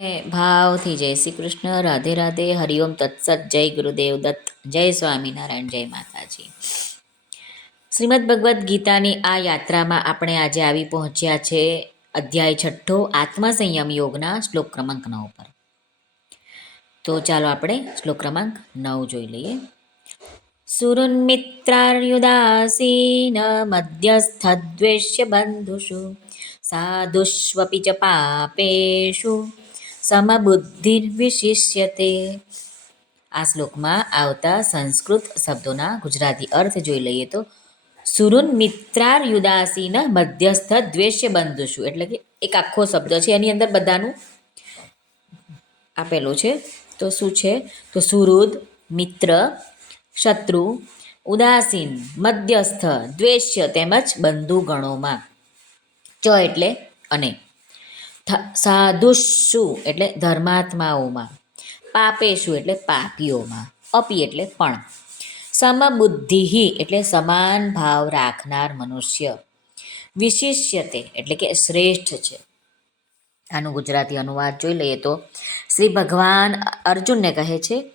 ભાવથી જય શ્રી કૃષ્ણ, રાધે રાધે, હરિઓમ તત્સત, જય ગુરુદેવ દત્ત, જય સ્વામિનારાયણ, જય માતાજી. શ્રીમદ ભગવદ્ ગીતાની આ યાત્રામાં આપણે આજે આવી પહોંચ્યા છે અધ્યાય છઠ્ઠો આત્મસંયમ યોગના શ્લોક ક્રમાંક નવ પર. તો ચાલો આપણે શ્લોક ક્રમાંક નવ જોઈ લઈએ. સુરુન્મિત્રાર્યુદાસીન મધ્યસ્થદ્વેષ્ય બંધુષુ સાધુષ્વપી ચ પાપેષુ સમબુદ્ધિર્વિશિષ્યતે આ શ્લોકમાં આવતા સંસ્કૃત શબ્દોના ગુજરાતી અર્થ જોઈ લઈએ તો, સુરુન મિત્રાર યુદાસીન મધ્યસ્થ દ્વેષ્ય બંધુશું એટલે કે એક આખો શબ્દ છે, એની અંદર બધાનું આપેલું છે. તો શું છે? તો સુરુદ, મિત્ર, શત્રુ, ઉદાસીન, મધ્યસ્થ, દ્વેષ્ય તેમજ બંધુગણોમાં. ચ એટલે અને. સાધુષુ એટલે ધર્માત્માઓમાં, પાપેશુ એટલે પાપીઓમાં, અપી એટલે પણ. સમબુદ્ધિ એટલે સમાન ભાવ રાખનાર મનુષ્ય. વિશિષ્યતે એટલે કે શ્રેષ્ઠ છે. આનું ગુજરાતી અનુવાદ જોઈ લઈએ તો, શ્રી ભગવાન અર્જુનને કહે છે,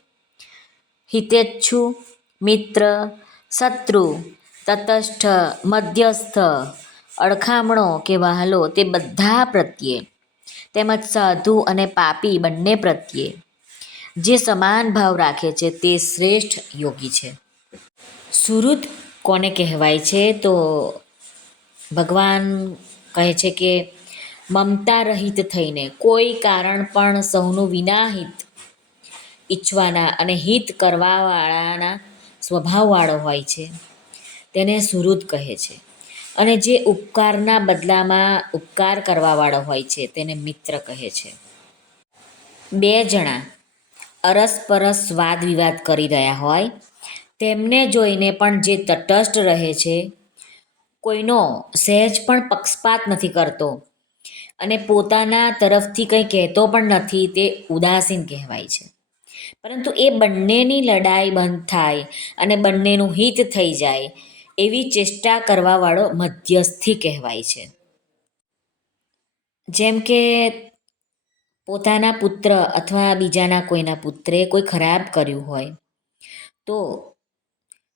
હિતેચ્છુ, મિત્ર, શત્રુ, તટસ્થ, મધ્યસ્થ, અડખામણો કે વહાલો તે બધા પ્રત્યે તેમજ સાધુ અને પાપી બંને પ્રત્યે. જે સમાન ભાવ રાખે છે તે શ્રેષ્ઠ યોગી છે. સુરત કોને કહેવાય છે? તો ભગવાન કહે છે કે, મમતા રહિત થઈને કોઈ કારણ પણ સૌનું વિનાહિત ઈચ્છવાના અને હિત કરવાવાળાના સ્વભાવવાળો હોય છે. તેને સુરુદ કહે છે. અને જે ઉપકારના બદલામાં ઉપકાર કરવાવાળો હોય છે, તેને મિત્ર કહે છે. બે જણા અરસપરસ વાદ વિવાદ કરી રહ્યા હોય, તેમને જોઈને પણ જે તટસ્થ રહે છે, કોઈનો સહેજ પણ પક્ષપાત નથી કરતો અને પોતાના તરફથી કંઈ કહેતો પણ નથી, તે ઉદાસીન કહેવાય છે. પરંતુ એ બંનેની લડાઈ બંધ થાય અને બંનેનું હિત થઈ જાય એવી ચેષ્ટા કરવાવાળો મધ્યસ્થી કહેવાય છે. જેમ કે પોતાના પુત્ર અથવા બીજાના કોઈના પુત્રે કોઈ ખરાબ કર્યું હોય, તો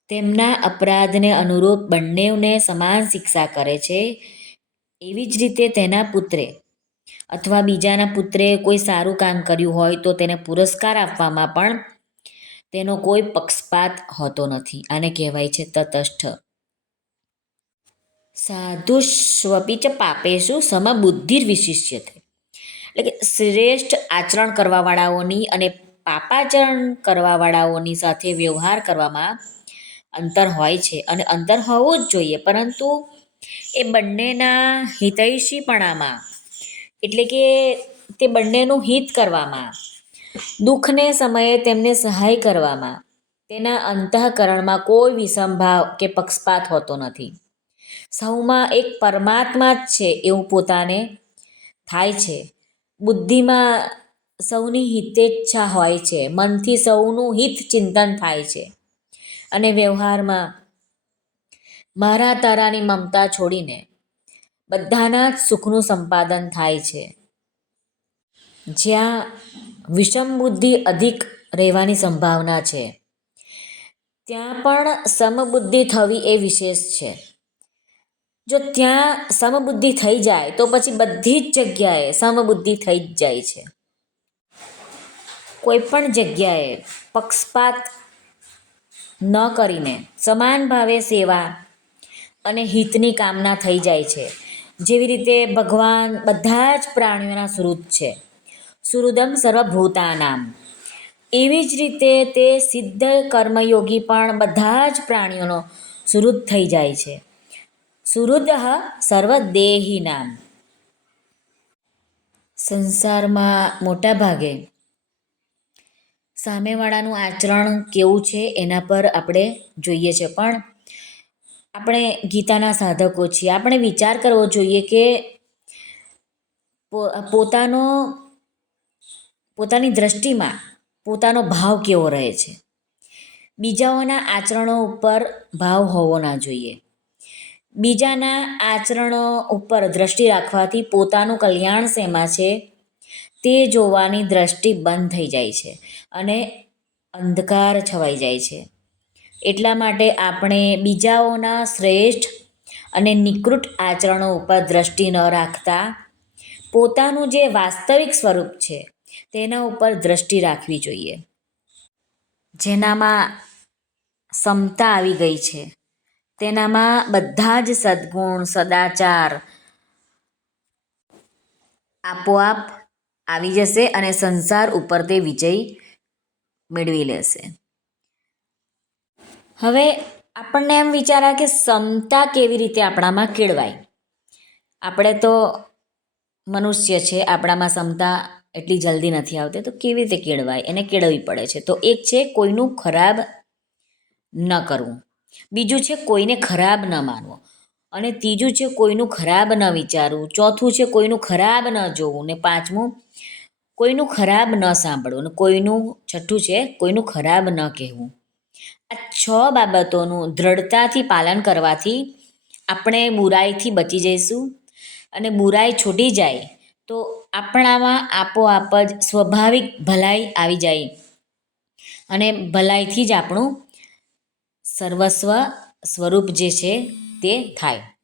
તેમના અપરાધને અનુરૂપ બંનેને સમાન શિક્ષા કરે છે. એવી જ રીતે તેના પુત્રે અથવા બીજાના પુત્રે કોઈ સારું કામ કર્યું હોય, તો તેને પુરસ્કાર આપવામાં પણ તેનો કોઈ પક્ષપાત હોતો નથી. આને કહેવાય છે તટસ્થ સાધુષ્વપી ચ પાપેશુ સમબુદ્ધિર વિશિષ્યતે એટલે કે શ્રેષ્ઠ આચરણ કરવાવાળાઓની અને પાપાચરણ કરવાવાળાઓની સાથે વ્યવહાર કરવામાં અંતર હોય છે અને અંતર હોવું જ જોઈએ. પરંતુ એ બંનેના હિતૈષીપણામાં, એટલે કે તે બંનેનું હિત કરવામાં, દુઃખને સમયે તેમને સહાય કરવામાં, તેના અંતઃકરણમાં કોઈ વિસંભાવ કે પક્ષપાત હોતો નથી. સૌમાં એક પરમાત્મા જ છે એવું પોતાને થાય છે. બુદ્ધિમાં સૌની હિતેચ્છા હોય છે. મનથી સૌનું હિત ચિંતન થાય છે. અને વ્યવહારમાં મારા તારાની મમતા છોડીને બધાના જ સુખનું સંપાદન થાય છે. જ્યાં વિષમ બુદ્ધિ અધિક રહેવાની સંભાવના છે, ત્યાં પણ સમબુદ્ધિ થવી એ વિશેષ છે. જો ત્યાં સમબુદ્ધિ થઈ જાય, તો પછી બધી જ જગ્યાએ સમબુદ્ધિ થઈ જ જાય છે. કોઈ પણ જગ્યાએ પક્ષપાત ન કરીને સમાન ભાવે સેવા અને હિતની કામના થઈ જાય છે. જેવી રીતે ભગવાન બધા જ પ્રાણીઓના સુહૃદ છે. સુહૃદમ સર્વભૂતાનામ. એવી જ રીતે તે સિદ્ધ કર્મયોગી પણ બધા જ પ્રાણીઓનો સુહૃદ થઈ જાય છે. સુહૃદ સર્વદેહી નામ સંસારમાં મોટા ભાગે સામેવાળાનું આચરણ કેવું છે એના પર આપણે જોઈએ છે. પણ આપણે ગીતાના સાધકો છીએ. આપણે વિચાર કરવો જોઈએ કે પોતાનો, પોતાની દ્રષ્ટિમાં પોતાનો ભાવ કેવો રહે છે? બીજાઓના આચરણો ઉપર ભાવ હોવો ના જોઈએ. બીજાના આચરણો ઉપર દ્રષ્ટિ રાખવાથી પોતાનું કલ્યાણ શેમાં છે? તે જોવાની દ્રષ્ટિ બંધ થઈ જાય છે અને અંધકાર છવાઈ જાય છે. એટલા માટે આપણે બીજાઓના શ્રેષ્ઠ અને નિકૃટ આચરણો ઉપર દ્રષ્ટિ ન રાખતા. પોતાનું જે વાસ્તવિક સ્વરૂપ છે, તેના ઉપર દ્રષ્ટિ રાખવી જોઈએ. જેનામાં સમતા આવી ગઈ છે. તેનામાં બધા જ સદ્ગુણ સદાચાર આપોઆપ આવી જશે અને સંસાર ઉપર તે વિજય મેળવી લેશે. હવે આપણને એમ વિચારા કે સમતા કેવી રીતે આપણામાં કેળવાય? આપણે તો મનુષ્ય છે, આપણામાં ક્ષમતા એટલી જલ્દી નથી આવતી, તો કેવી રીતે કેળવાય? એને કેળવવી પડે છે. તો એક છે કોઈનું ખરાબ ન કરવું. બીજું છે કોઈને ખરાબ ન માનવો. અને ત્રીજું છે કોઈનું ખરાબ ન વિચારવું. ચોથું છે કોઈનું ખરાબ ન જોવું. ને પાંચમું, કોઈનું ખરાબ ન સાંભળવું. અને કોઈનું, છઠ્ઠું છે કોઈનું ખરાબ ન કહેવું. આ છ બાબતોનું દ્રઢતાથી પાલન કરવાથી આપણે બુરાઈથી બચી જઈશું. અને બુરાઈ છૂટી જાય તો આપણામાં આપોઆપ જ સ્વાભાવિક ભલાઈ આવી જાય. અને ભલાઈથી જ આપણું સર્વસ્વ સ્વરૂપ જે છે તે થાય.